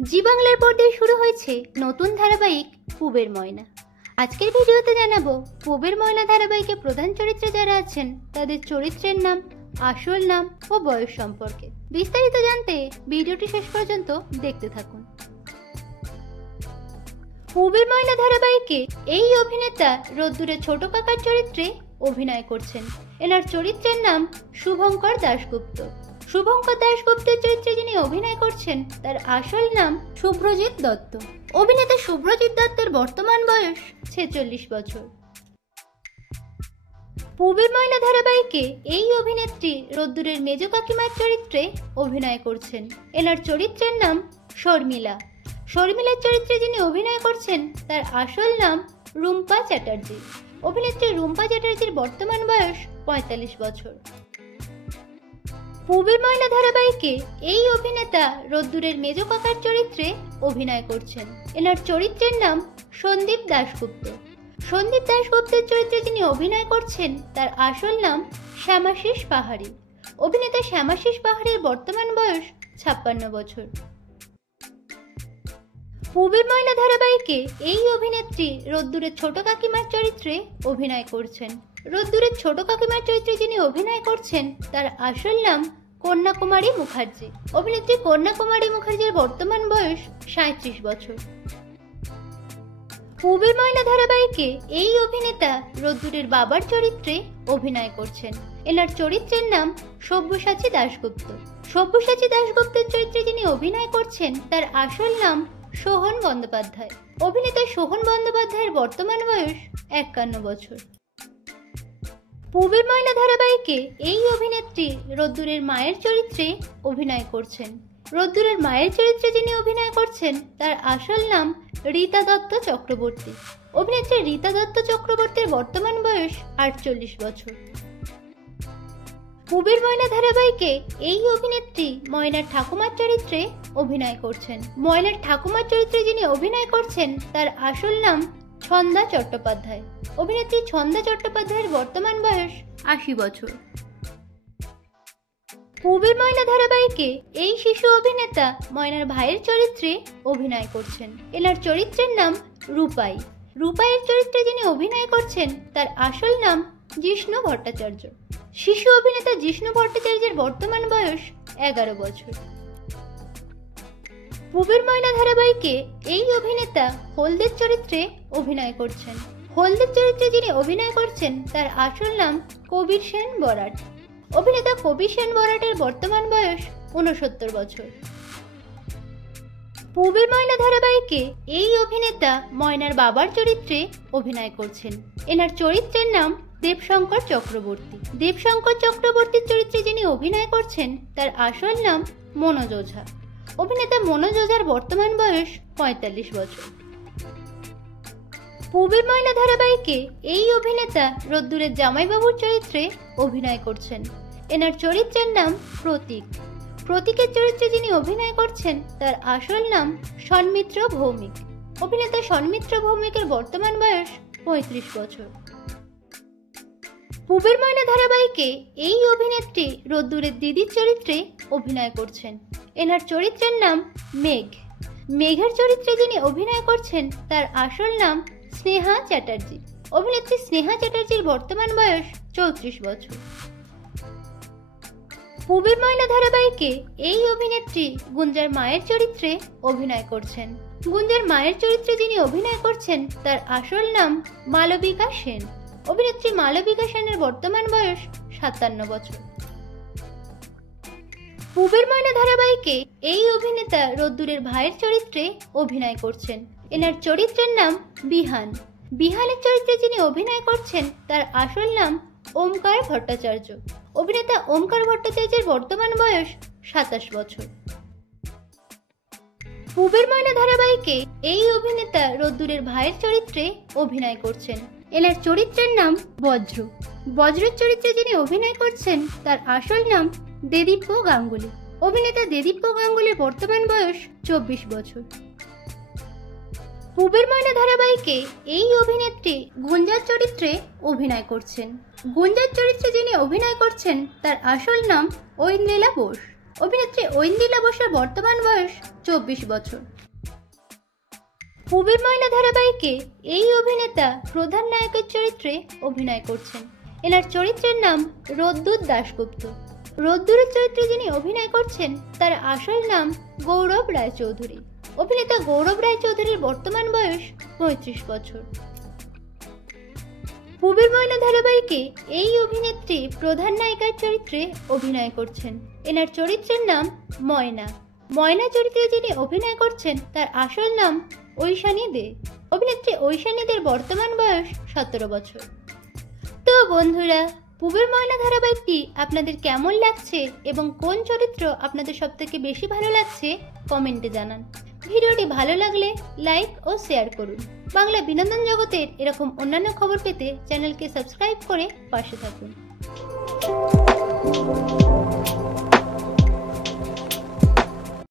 জি বাংলার পর্দায় শুরু হয়েছে নতুন ধারাবাহিক পুবের ময়না। আজকের ভিডিওতে জানাবো পুবের ময়না ধারাবাহিকে প্রধান চরিত্রে যারা আছেন তাদের চরিত্রের নাম, আসল নাম ও বয়স সম্পর্কে। বিস্তারিত জানতে ভিডিওটি শেষ পর্যন্ত দেখতে থাকুন। পুবের ময়না ধারাবাহিকে এই অভিনেতা রোদ্দুরে ছোট কাকার চরিত্রে অভিনয় করছেন। এনার চরিত্রের নাম শুভঙ্কর দাশগুপ্ত। শুভঙ্কর দাশগুপ্তের চরিত্রে যিনি অভিনয় করছেন তার আসল নাম শুভ্রজিৎ দত্ত। অভিনেতা শুভ্রজিৎ দত্তের বর্তমান বয়স 46 বছর। পুবের ময়না ধারাবাহিকে এই অভিনেত্রী রোদ্দুরের মেজ কাকিমার চরিত্রে অভিনয় করছেন। এনার চরিত্রের নাম শর্মিলা। শর্মিলার চরিত্রে যিনি অভিনয় করছেন তার আসল নাম রুম্পা চ্যাটার্জি। অভিনেত্রী রুম্পা চ্যাটার্জির বর্তমান বয়স 45 বছর। পুবের ময়না ধারাবাহিকে এই অভিনেতা রোদ্দুরের মেজ কাকার চরিত্রে অভিনয় করছেন। এনার চরিত্রের নাম সন্দীপ দাশগুপ্ত। সন্দীপ দাশগুপ্তের চরিত্রে যিনি অভিনয় করছেন তার আসল নাম শ্যামাশিস পাহাড়ি। অভিনেতা শ্যামাশিস পাহাড়ির বর্তমান বয়স 56 বছর। পুবের ময়না ধারাবাহিকে এই অভিনেত্রী রোদ্দুরের ছোট কাকিমার চরিত্রে অভিনয় করছেন। রোদ্দুরের ছোট কাকিমার চরিত্রে যিনি অভিনয় করছেন তার আসল নাম কন্যাকুমারী মুখার্জি। অভিনেত্রী কন্যাকুমারী মুখার্জির বর্তমান বয়স 37 বছর। পুবের ময়না ধারাবাহিকে এই অভিনেতা রোদ্দুরের বাবার চরিত্রে অভিনয় করছেন। এনার চরিত্রের নাম সব্যসাচী দাশগুপ্ত। সব্যসাচী দাশগুপ্তের চরিত্রে যিনি অভিনয় করছেন তার আসল নাম সোহন বন্দ্যোপাধ্যায়। অভিনেতা সোহন বন্দ্যোপাধ্যায়ের বর্তমান বয়স 51 বছর। পুবের ময়না ধারাবাহিকে এই অভিনেত্রী রোদ্দুরের মায়ের চরিত্রে অভিনয় করছেন। রোদ্দুরের মায়ের চরিত্রে যিনি অভিনয় করছেন তার আসল নাম রীতা দত্ত চক্রবর্তী। অভিনেত্রী রীতা দত্ত চক্রবর্তীর বর্তমান বয়স 48 বছর। পুবের ময়না ধারাবাহিকে এই অভিনেত্রী ময়নার ঠাকুমার চরিত্রে অভিনয় করছেন। ময়নার ঠাকুমার চরিত্রে যিনি অভিনয় করছেন তার আসল নাম ছন্দা চট্টোপাধ্যায়। অভিনেত্রী ছন্দা চট্টোপাধ্যায়ের বর্তমান বয়স 80 বছর। পুবের ময়না ধারাবাহিকে এই শিশু অভিনেতা ময়নার ভাইয়ের চরিত্রে অভিনয় করছেন। এনার চরিত্রের নাম রূপাই। রূপাইয়ের চরিত্রে যিনি অভিনয় করছেন তার আসল নাম জিষ্ণু ভট্টাচার্য। শিশু অভিনেতা জিষ্ণু ভট্টাচার্যের বর্তমান বয়স 11 বছর। পুবের ময়না ধারাবাহিকে এই অভিনেতা হলদের চরিত্রে অভিনয় করছেন। হলদের চরিত্রে যিনি অভিনয় করছেন তার আসল নাম কবির সেন বরাট। অভিনেতা কবির সেন বরাটের বর্তমান বয়স 69 বছর। পুবের ময়না ধারাবাহিকে এই অভিনেতা ময়নার বাবার চরিত্রে অভিনয় করছেন। এনার চরিত্রের নাম দেবশঙ্কর চক্রবর্তী। দেবশঙ্কর চক্রবর্তীর চরিত্রে যিনি অভিনয় করছেন তার আসল নাম মনোজ ওঝা। অভিনেতা মনোজ ওঝার বর্তমান বয়স 45 বছর। পুবের ময়না ধারাবাহিকে এই অভিনেতা রোদ্দুরের জামাইবাবুর চরিত্রে অভিনয় করছেন। এনার চরিত্রের নাম প্রতীক। প্রতীকের চরিত্রে যিনি অভিনয় করছেন তার আসল নাম সন্মিত্র ভৌমিক। অভিনেতা সন্মিত্র ভৌমিকের বর্তমান বয়স 35 বছর। পুবের ময়না ধারাবাহিকে এই অভিনেত্রী রোদ্দুরের দিদির চরিত্রে অভিনয় করছেন। এনার চরিত্রের নাম মেঘ। মেঘের চরিত্রে যিনি অভিনয় করছেন তার আসল নাম স্নেহা চ্যাটার্জি। অভিনেত্রী স্নেহা চ্যাটার্জির বর্তমান বয়স 34 বছর। পুবের ময়না ধারাবাহিকে এই অভিনেত্রী গুঞ্জার মায়ের চরিত্রে অভিনয় করছেন। গুঞ্জার মায়ের চরিত্রে যিনি অভিনয় করছেন তার আসল নাম মালবিকা সেন। অভিনেত্রী মালবিকা সেনের বর্তমান বয়স 57 বছর। পুবের ময়না ধারাবাহিকে এই অভিনেতা রোদ্দুরের ভাইয়ের চরিত্রে অভিনয় করছেন। এনার চরিত্রের নাম বিহান। বিহানের চরিত্রে যিনি অভিনয় করছেন তার আসল নাম ওমকার ভট্টাচার্য। অভিনেতা ওমকার ভট্টাচার্যের বর্তমান বয়স 27 বছর। পুবের ময়না ধারাবাহিকে এই অভিনেতা রোদ্দুরের ভাইয়ের চরিত্রে অভিনয় করছেন। এনার চরিত্রের নাম বজ্র। বজ্রের চরিত্রে যিনি অভিনয় করছেন তার আসল নাম দেদীপ্য গাঙ্গুলি। অভিনেতা দেদীপ্য গাঙ্গুলির বর্তমান বয়স 24 বছর। পুবের ময়না ধারাবাহিকে এই অভিনেত্রী গুঞ্জার চরিত্রে অভিনয় করছেন। গুঞ্জার চরিত্রে যিনি অভিনয় করছেন তার আসল নাম ঐন্দ্রিলা বোস। অভিনেত্রী ঐন্দ্রিলা বসুর বর্তমান বয়স 24 বছর। পুবের ময়না ধারাবাহিকে এই অভিনেতা প্রধান নায়কের চরিত্রে অভিনয় করছেন। এনার চরিত্রের নাম রোদ্দুর দাশগুপ্ত। রোদ্দুরের চরিত্রে যিনি অভিনয় করছেন তার আসল নাম গৌরব রায়চৌধুরী। অভিনেতা গৌরব রায়চৌধুরীর বর্তমান বয়স 35 বছর। পুবের ময়না ধারাবাহিকে এই অভিনেত্রী প্রধান নায়িকার চরিত্রে অভিনয় করছেন। এনার চরিত্রের নাম ময়না। ময়না চরিত্রে যিনি অভিনয় করছেন তার আসল নাম ঐশানী দে। অভিনেত্রী ঐশানী দের বর্তমান বয়স 17 বছর। তো বন্ধুরা, পুবের ময়না ধারাবাহিকটি আপনাদের কেমন লাগছে এবং কোন চরিত্র আপনাদের সবথেকে বেশি ভালো লাগছে কমেন্টে জানান। ভিডিওটি ভালো লাগলে লাইক ও শেয়ার করুন। বাংলা বিনোদন জগতের এরকম অন্যান্য খবর পেতে চ্যানেলকে সাবস্ক্রাইব করে পাশে থাকুন।